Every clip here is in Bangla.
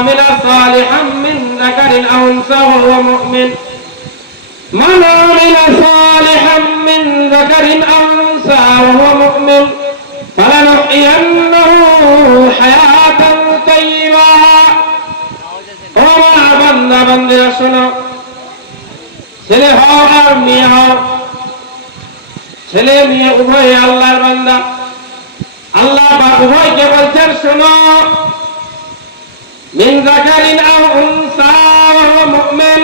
عمل صالحا من ذكر أو أنثى وهو مؤمن من عمل صالحا من ذكر أو أنثى وهو مؤمن فلنحيينه حياة طيبة ওমা বান্দা বান্দিরা শোনো ছেলে হও আর মেয়ে হও ছেলে মেয়ে উভয় আল্লাহর বান্দা আল্লাহ বা উভয়কে বলছেন শোনো মিন আও মুমিন।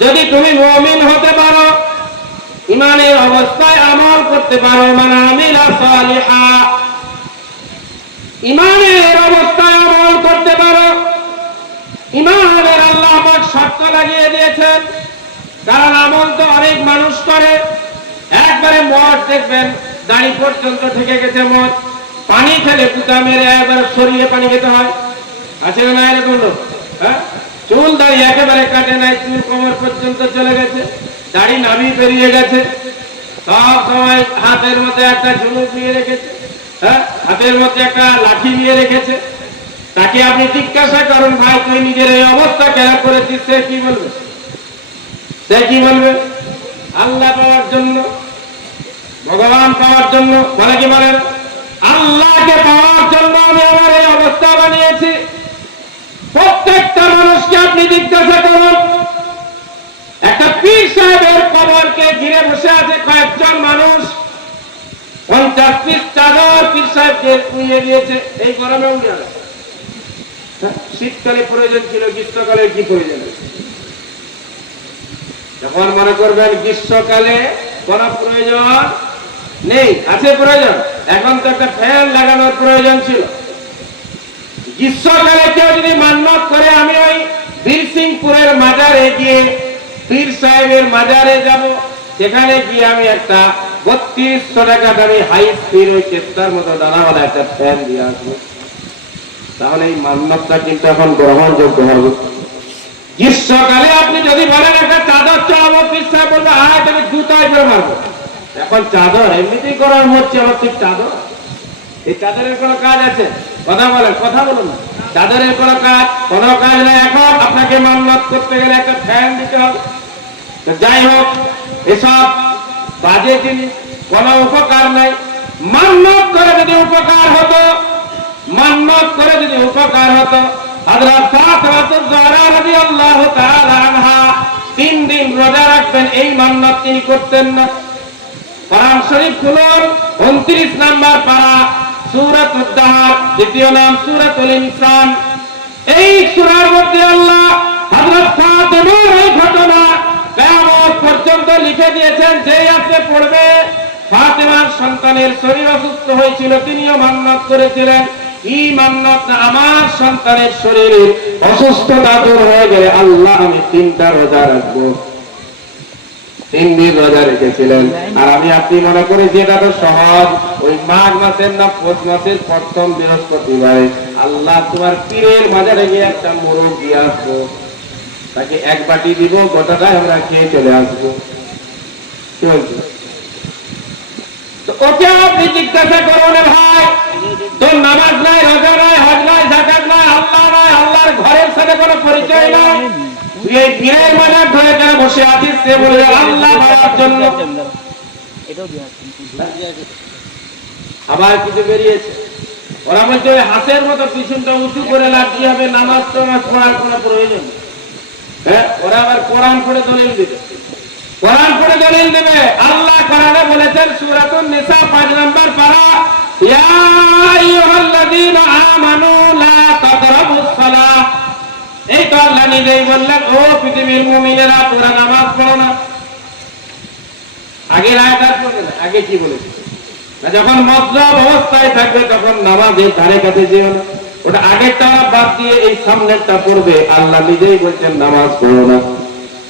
যদি তুমি মুমিন হতে পারো ইমানের অবস্থায় আমল করতে পারো মানে আমিলা সালিহা। ইমানের অবস্থায় আমল করতে পারো। ইমানের আল্লাহ পাক শর্ত লাগিয়ে দিয়েছেন। কারণ আমল তো অনেক মানুষ করে। একবারে মদ দেখবেন, দাড়ি পর্যন্ত থেকে গেছে মদ। পানি খেলে পুতা মেরে একবারে সরিয়ে পানি খেতে হয়। আছে না এরকম লোক? হ্যাঁ? চুল দাড়ি একেবারে কাটে নাই, চুল কোমর পর্যন্ত চলে গেছে, দাড়ি নামি বেরিয়ে গেছে। সব সময় হাতের মধ্যে একটা ঝুনুক নিয়ে রেখেছে হ্যাঁ? হাতের মধ্যে একটা লাঠি নিয়ে রেখেছে। তাকে আপনি জিজ্ঞাসা করুন, ভাই, তুই নিজের এই অবস্থা কেন করেছিস? সে কি বলবে? সে কি বলবে? আল্লাহ পাওয়ার জন্য, ভগবান পাওয়ার জন্য, বলে কি বলেন? আল্লাহকে পাওয়ার জন্য আমি আমার এই অবস্থা বানিয়েছি প্রত্যেকটা মানুষকে আপনি জিজ্ঞাসা করুন একটা পীর সাহেবের ঘিরে বসে আছে কয়েকজন মানুষ। পঞ্চাশ পিস চাদর পীর সাহেবকে উড়িয়ে দিয়েছে। এই গরমে উড়িয়ে হ্যাঁ, শীতকালে প্রয়োজন ছিল গ্রীষ্মকালে কি প্রয়োজন? যখন মনে করবেন গ্রীষ্মকালে কোন প্রয়োজন নেই আছে প্রয়োজন। এখন তো একটা ফ্যান লাগানোর প্রয়োজন ছিল। গ্রীষ্মকালে কেউ যদি মান্যত করে আমি ওই বীরসিংপুরের মাজারে গিয়ে পীর সাহেবের মাজারে যাব, সেখানে গিয়ে আমি একটা বত্রিশশো টাকা দামি হাই স্পিড ওই চেষ্টার মতো দানাওয়ালা একটা ফ্যান দিয়ে আসব। তাহলে এই মান্যতটা কিন্তু এখন গ্রহণযোগ্য হবে। গ্রীষ্মকালে আপনি যদি বলেন একটা চাদর চড়াবো, পীর সাহেব বলবে, আয় তুমি জুতায় করে মারবো। এখন চাদর এমনিতেই করার হচ্ছে আমার ঠিক চাদর? এই চাদরের কোনো কাজ আছে? কথা বলেন, কথা বলুন। না। চাদরের কোনো কাজ কোনো কাজ নেই। এখন আপনাকে মান্যত করতে গেলে একটা ফ্যান দিতে হবে। যাই হোক, এসব বাজে জিনিস কোনো উপকার নাই। মান্যত করে যদি উপকার হতো মান্যত করে যদি উপকার হতো তিন দিন রোজা রাখবেন, এই মান্যত তিনি করতেন না। কোরআন শরীফ খুলুন 29 নাম্বার পারা সূরাত উদ্দাহার দ্বিতীয় নাম সূরাতুল ইনসান। এই সূরার মধ্যে আল্লাহ হযরত ফাতিমার এই ঘটনা কিয়ামত পর্যন্ত লিখে দিয়েছেন যেই আপনি পড়বে ফাতিমার সন্তানের শরীর অসুস্থ হয়েছিল, তিনিও মান্যত করেছিলেন। এই মান্যত আমার সন্তানের শরীরে অসুস্থতা দূর হয়ে গেলে আল্লাহ আমি তিনটা রোজা রাখব। তিন দিন রোজা রেখেছিলেন। আর আমি আপনি মনে করি যে এটা তো সহজ। ওই মাঘ মাসের না, পৌষ মাসের প্রথম বৃহস্পতিবারে আল্লাহ তোমার পীরের বাজারে গিয়ে একটা মোরগ দিয়ে আসব। তাকে এক বাটি দিব, গোটাটাই আমরা খেয়ে চলে আসব। কি বলছো? ওকে আপনি জিজ্ঞাসা করুন ভাই। তোর নামাজ নাই নাই নাই জাকাত নাই, আল্লাহ নাই, আল্লাহর ঘরের সাথে কোনো পরিচয় নাই। তুই এই মাজার ধরে কেন বসে আছিস? সে আল্লাহ জন্য। আবার কিছু বেরিয়েছে। ওরা বলছে, ওই হাঁসের মতো পিছনটা উঁচু করে লাগিয়ে হবে, নামাজ টামাজ পড়ার কোনো প্রয়োজন হ্যাঁ ওরা আবার কোরআন পড়ে দলিল দিবে। কোরআন দলিল দেবে। আল্লাহ কোরআনে বলেছেন নিসা 5 নাম্বার পারা। আগে কি বলেছে? যখন মদ্রব অবস্থায় থাকবে, তখন নামাজের ধারে কাছে যেও না। ওটা আগেরটা বাদ দিয়ে এই সামনেরটা পড়বে। আল্লাহ নিজেই বলছেন, নামাজ পড়ো না।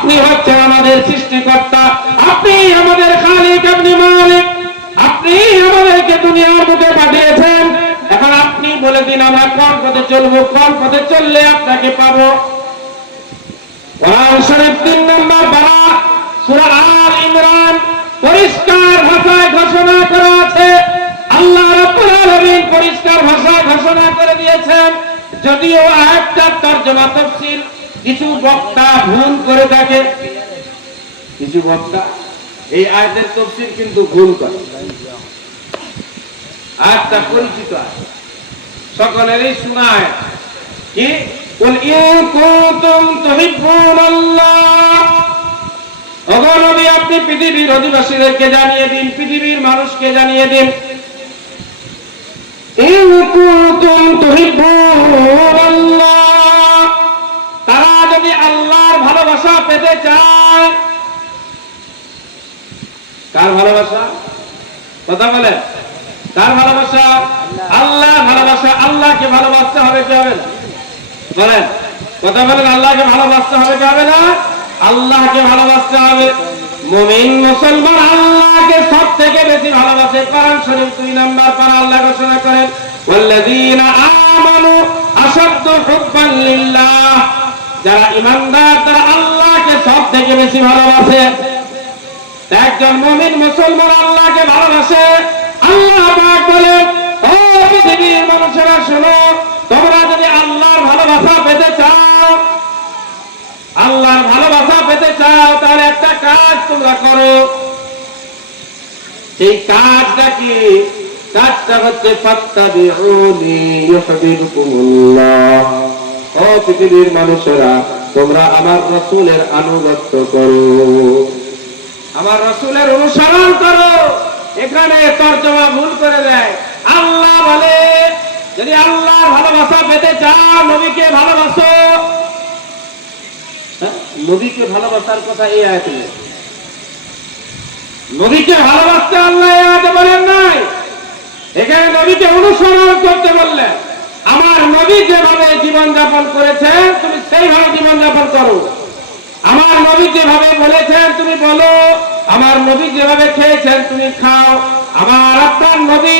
আপনি হচ্ছেন আমাদের সৃষ্টিকর্তা। আপনি আমাদের খালিক আপনি মালিক। আপনি আমাদেরকে দুনিয়ার বুকে পাঠিয়েছেন। এখন আপনি বলে দিন, আমরা কোন পথে চলবো, কোন পথে চললে আপনাকে পাবো? কোরআন শরীফ তিন নম্বর আল ইমরান পরিষ্কার ভাষায় ঘোষণা করা আছে। আল্লাহ রাব্বুল আলামিন পরিষ্কার ভাষায় ঘোষণা করে দিয়েছেন। যদিও আয়াতটার তর্জমা তাফসীর কিছু বক্তা ভুল করে থাকে কিছু বক্তা এই আয়াতের তাফসীর কিন্তু ভুল করে আয়াতটা পরিচিত আছে সকলেরই শোনায় কি قل إن كنتم تحبون الله ওগো নবী আপনি পৃথিবীর অধিবাসীদেরকে জানিয়ে দিন পৃথিবীর মানুষকে জানিয়ে দিন إن كنتم تحبون কার ভালোবাসা? কথা বলেন। কার ভালোবাসা? আল্লাহ ভালোবাসা। আল্লাহকে ভালোবাসতে হবে কি হবে বলেন। কথা বলেন, আল্লাহকে ভালোবাসতে হবে কি হবে না? আল্লাহকে ভালোবাসতে হবে। মুমিন, মুসলমান আল্লাহকে সব থেকে বেশি ভালোবাসে। কোরআন শরীফ দুই নাম্বার পারা আল্লাহ ঘোষণা করেন, ওয়াল্লাযীনা আমানু আশাদ্দু হুব্বান লিল্লাহ। যারা ঈমানদার তারা আল্লাহকে সব থেকে বেশি ভালোবাসে। একজন মুমিন মুসলমান আল্লাহকে ভালোবাসে, আল্লাহ পাক বলে, ও পৃথিবীর মানুষেরা, শোনো, তোমরা যদি আল্লাহর ভালোবাসা পেতে চাও, আল্লাহর ভালোবাসা পেতে চাও, তাহলে একটা কাজ তোমরা করো। সেই কাজটা কি? কাজটা হচ্ছে ও পৃথিবীর মানুষেরা, তোমরা আমার রাসূলের আনুগত্য করো। আমার রসুলের অনুসরণ করো। এখানে তর্জমা ভুল করে দেয়। আল্লাহ বলে, যদি আল্লাহ ভালোবাসা পেতে চাও নবীকে ভালোবাসো। হ্যাঁ? নবীকে ভালোবাসার কথা এই আয়াতে। নবীকে ভালোবাসতে আল্লাহ আয়াতে বলেন নাই। এখানে নবীকে অনুসরণ করতে বললেন আমার নবী যেভাবে জীবন যাপন করেছেন তুমি সেইভাবে জীবন যাপন করো। আমার নবী যেভাবে বলেছেন, তুমি বলো। আমার নবী যেভাবে খেয়েছেন, তুমি খাও। আমার আপনার নবী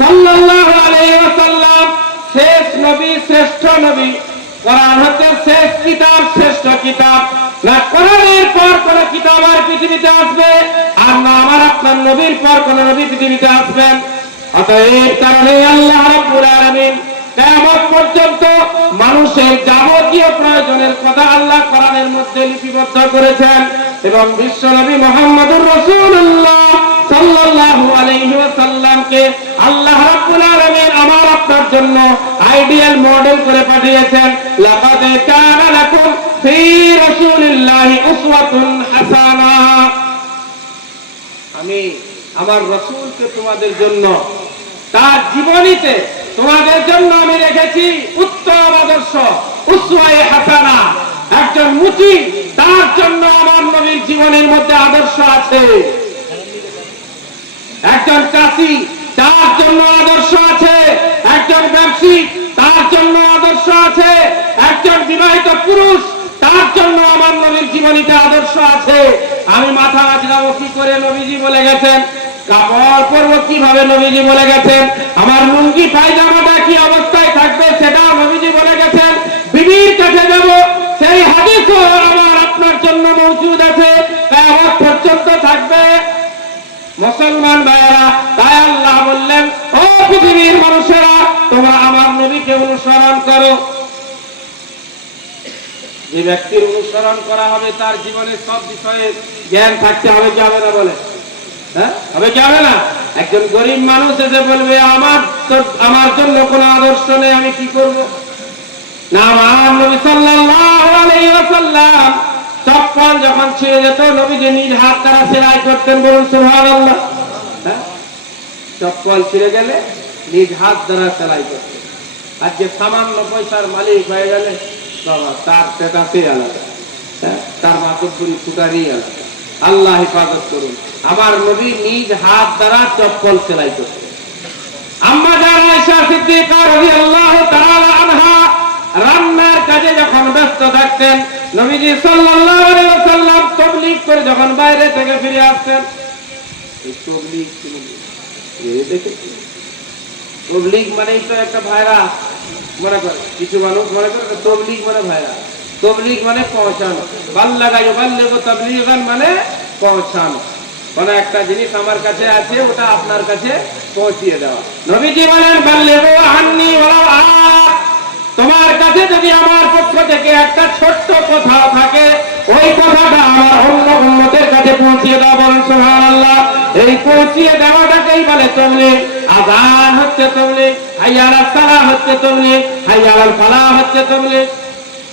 সাল্লাল্লাহু আলাইহি ওয়াসাল্লাম শেষ নবী, শ্রেষ্ঠ নবী। কোরআন হচ্ছে শেষ কিতাব, শ্রেষ্ঠ কিতাব। না, কোরআনের পর কোন কিতাব আর পৃথিবীতে আসবে, আর না আমার আপনার নবীর পর কোন নবী পৃথিবীতে আসবেন। অতএব কারণে আল্লাহ রাব্বুল আলামিন কিয়ামত পর্যন্ত মানুষের যাবতীয় প্রয়োজনের কথা আল্লাহ কোরআনের মধ্যে লিপিবদ্ধ করেছেন এবং বিশ্ব নবী মোহাম্মদুর হাসানা। আমি আমার রসুলকে তোমাদের জন্য তার জীবনীতে তোমাদের জন্য আমি রেখেছি উত্তম আদর্শ, উসওয়ায়ে হাসানা। একজন মুচি তার জন্য আমার নবীর জীবনের মধ্যে আদর্শ আছে। একজন চাষি, তার জন্য আদর্শ আছে। একজন ব্যবসায়ী তার জন্য আদর্শ আছে। একজন বিবাহিত পুরুষ, তার জন্য আমার নবীর জীবনীতে আদর্শ আছে। আমি মাথা আজরাবো কি করে নবীজি বলে গেছেন? কাপড় পরবো কীভাবে নবীজি বলে গেছেন? আমার লুঙ্গি, পায়জামাটা কি অবস্থায় থাকবে সেটাও নবীজি বলে গেছেন। বিবির কাছে যাব, সেই হাদিসও আমার আপনার জন্য মজুদ আছে। কেমন পর্যন্ত থাকবে। মুসলমান ভাইয়েরা, তাই আল্লাহ বললেন, ও পৃথিবীর মানুষেরা, তোমরা আমার নবীকে অনুসরণ করো। যে ব্যক্তির অনুসরণ করা হবে, তার জীবনের সব বিষয়ে জ্ঞান থাকতে হবে, কি হবে না বলে? হ্যাঁ? কি হবে না? একজন গরিব মানুষ এসে বলবে, আমার আমার জন্য কোনো আদর্শ নেই, আমি কি করব? না আমার নবী সাল্লাল্লাহু আলাইহি যখন ছিঁড়ে যেত নবী যে নিজ হাত দ্বারা সেলাই করতেন, বলুন সুবহানাল্লাহ। হ্যাঁ? চপ্পল ছিঁড়ে গেলে নিজ হাত দ্বারা সেলাই করতেন। আজকে সামান্য পয়সার মালিক হয়ে গেলে, বাবা, তার স্ট্যাটাসই আলাদা। হ্যাঁ? তার মাতব্বরি ফুটারই আলাদা। আল্লাহ হেফাজত করুন। আমার নবী নিজ হাত দ্বারা চপ্পল সেলাই করতেন। আম্মা আয়েশা সিদ্দিকা রাদিয়াল্লাহু তাআলা আনহা রান্নার কাজে যখন ব্যস্ত থাকতেন, নবীজি সাল্লাল্লাহু আলাইহি ওয়াসাল্লাম করে যখন বাইরে থেকে ফিরে আসতেন মানেই তো একটা ভাইরাস, মনে করে, কিছু মানুষ মনে করে তবলিগ মানে ভাইরাস। তবলিগ মানে পৌঁছানো। বাল্লাগা ইউবাল্লিগু তাবলিগান মানে পৌঁছানো। কোন একটা জিনিস আমার কাছে আছে, ওটা আপনার কাছে পৌঁছিয়ে দেওয়া। নবীজি বলেন বাল্লিগু আন্নি আয়া তোমার কাছে যদি আমার পক্ষ থেকে একটা ছোট্ট কথা থাকে, ওই কথাটা আমার অন্য উন্মতের কাছে পৌঁছিয়ে দাও বলেন সোহান আল্লাহ এই পৌঁছিয়ে দেওয়াটাকেই বলে তবলিগ। আযান হচ্ছে তবলিগ হাইয়া আলাস সালাহ হচ্ছে তবলিগ হাইয়া আলাল ফালাহ হচ্ছে তবলিগ।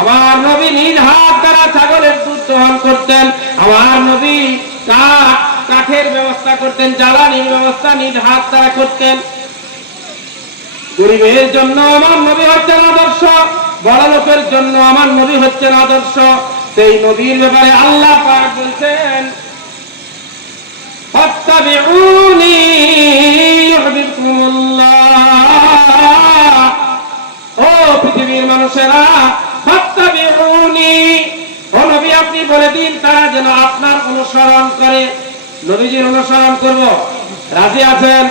আমার নবী নিজ হাত দ্বারা ছাগলের দুধ দহন করতেন, আমার নবী কাঠের ব্যবস্থা করতেন, জ্বালানির ব্যবস্থা নিজ হাত দ্বারা করতেন। গরিবের জন্য আমার নবী হচ্ছেন আদর্শ, বড় লোকের জন্য আমার নবী হচ্ছেন আদর্শ। সেই নবীর ব্যাপারে আল্লাহ পাক বলছেন ও পৃথিবীর মানুষেরা আপনি বলে দিন তারা যেন আপনার অনুসরণ করে। নবীজির অনুসরণ করব? রাজি আছেন?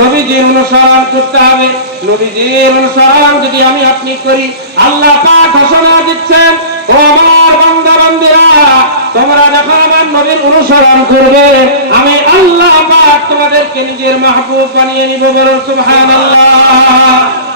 নবীজির অনুসরণ করতে হবে। নবীজির অনুসরণ যদি আমি আপনি করি, আল্লাহ পাক ঘোষণা দিচ্ছেন, ও আমার বান্দা বান্দিরা তোমরা যখন আমার নবীর অনুসরণ করবে, আমি আল্লাহ পাক তোমাদেরকে নিজের মাহবুব বানিয়ে নিব বলুন, সুবহানাল্লাহ।